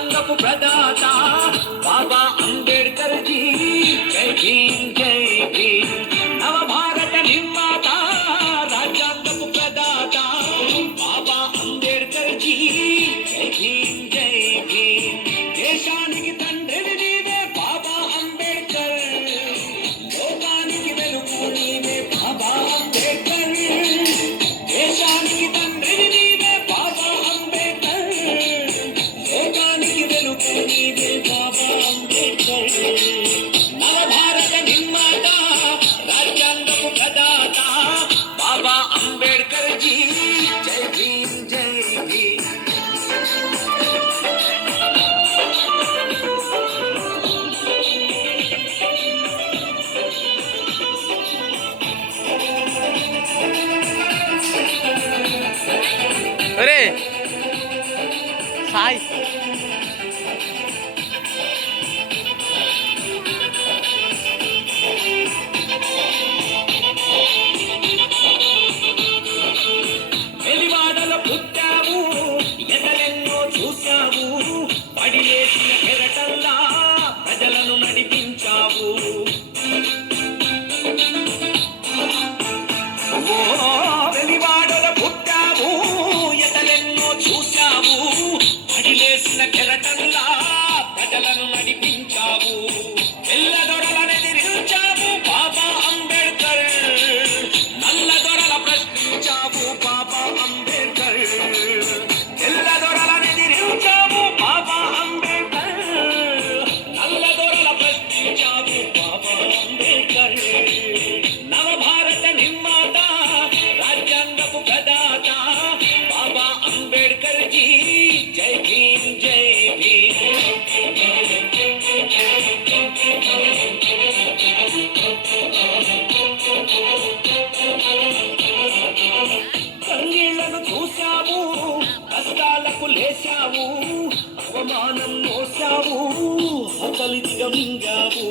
రాజ్యాంగపు ప్రదాత బాబా అంబేడ్కర్ జీ జై భీమ్ జై భీమ్. నవభారత నిర్మాత రాజ్యాంగపు ప్రదాత బాబా అంబేడ్కర్ జీ జై భీమ్ జై భీమ్. దేశానికి తండ్రివి నీవే బాబా అంబేడ్కర్, లోకానికి వెలుగు నీవే బాబా అంబేడ్కర్. దేశానికి తండ్రివి నీవే బాబా అంబేడ్కర్, లోకానికి వెలుగు నీవే బాబా అంబేడ్కర్. నవభారత నిర్మాత రాజ్యాంగపు ప్రదాత బాబా అంబేడ్కర్ జీ జై భీమ్ జై భీమ్. अरे साई వెలివాడలో పుట్టావు, ఎదలెన్నో చూశావు, పడిలేసిన కెరటల్లా ప్రజలను నడిపించావు. ఓ వెలివాడలో పుట్టావు, ఎదలెన్నో చూశావు, పడిలేసిన కెరటల్లా ప్రజలను నడిపించావు. తెల్లదొరలను ఎదిరించావు బాబా అంబేడ్కర్, నల్లదొరల ప్రశ్నించావు బాబా అంబేడ్కర్. తెల్లదొరలను ఎదిరించావు బాబా అంబేడ్కర్, నల్లదొరల ప్రశ్నించావు బాబా అంబేడ్కర్. నవభారత నిర్మాత రాజ్యాంగపు ప్రదాత బాబా అంబేడ్కర్ జీ జై భీమ్ జై భీమ్. కన్నీళ్లను చూశావు, కష్టాలకు లేశావు, అవమానం మోసావు, ఆకలి దిగమింగావు.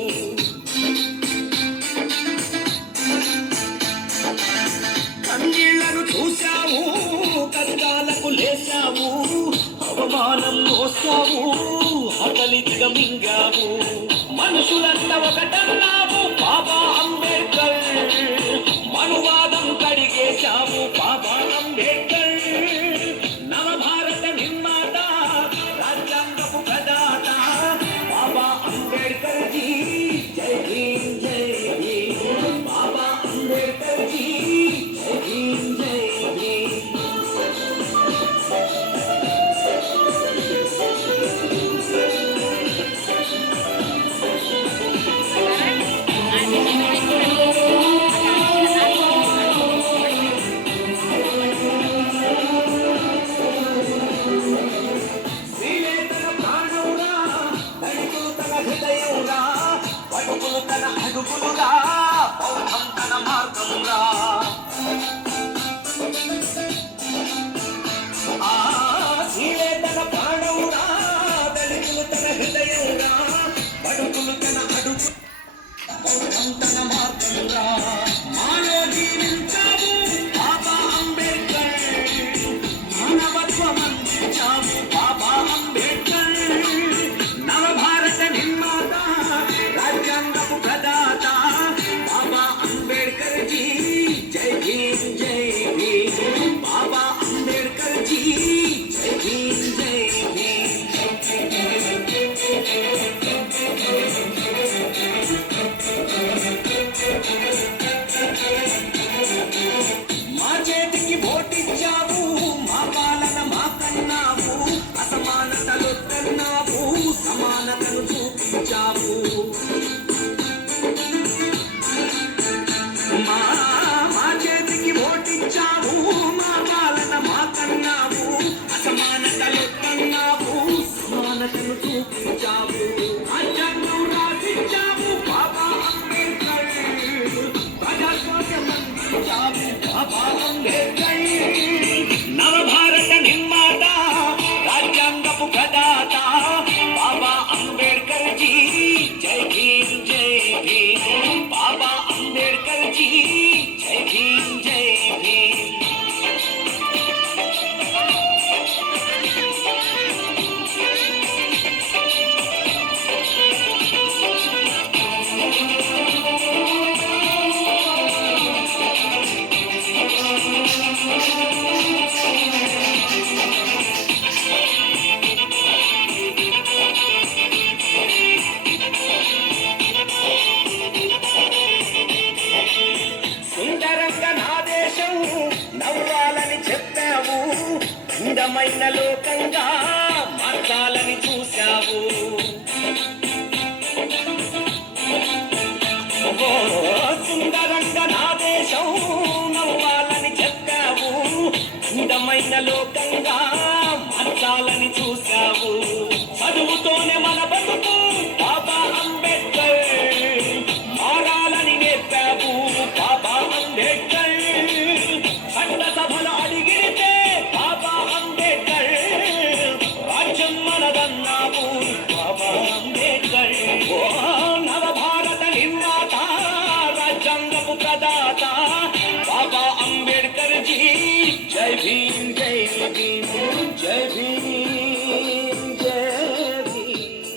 కన్నీళ్లను చూశావు, కష్టాలకు లేశావు, అవమానం మోసావు, ఆకలి దిగమింగావు. మనుషులంతా ఒకటన్నావు బాబా అంబేడ్కర్, మనువాదం కడిగేశావు బాబా అంబేడ్కర్. నవభారత నిర్మాత రాజ్యాంగపు ప్రదాత బాబా అంబేడ్కర్ జీ జై భీమ్ జై భీమ్. బాబా అంబేడ్కర్ జీ జై భీమ్ జై భీమ్. శ్రీలేతన ప్రాణురా, దళితులు తన హృదయంరా, బడుగులు తన అడుగులురా, బౌద్ధం తన మార్గంరా. ఆ శ్రీలేతన ప్రాణురా, దళితులు తన హృదయంరా, బడుగులు తన అడుగు బౌద్ధం తన మార్గంరా. మానవ జీవించావు బాబా అంబేడ్కర్, మానవత్వం అందించావు బాబా అంబేడ్కర్. నవభారత నిర్మాత రాజ్యాంగపు ప్రదాత బాబా అంబేడ్కర్ జీ జై భీమ్ జై భీమ్. బాబా అంబేడ్కర్ జీ జై భీమ్ జై భీమ్. మా చేతికి ఓటిచ్చావు, మా పాలన మాకన్నావు, అసమానతలు తన్నావు, సమానతను చూపించావు. మా చేతికి ఓటిచ్చావు, మా పాలన మాకన్నావు, అసమానతలు తన్నావు, సమానతను చూపించావు. రాజ్యాంగం రాసిచ్చావు బాబా అంబేడ్కర్, ప్రజాస్వామ్యం అందించావు బాబా అంబేడ్కర్. నవభారత నిర్మాత రాజ్యాంగపు ప్రదాత నీ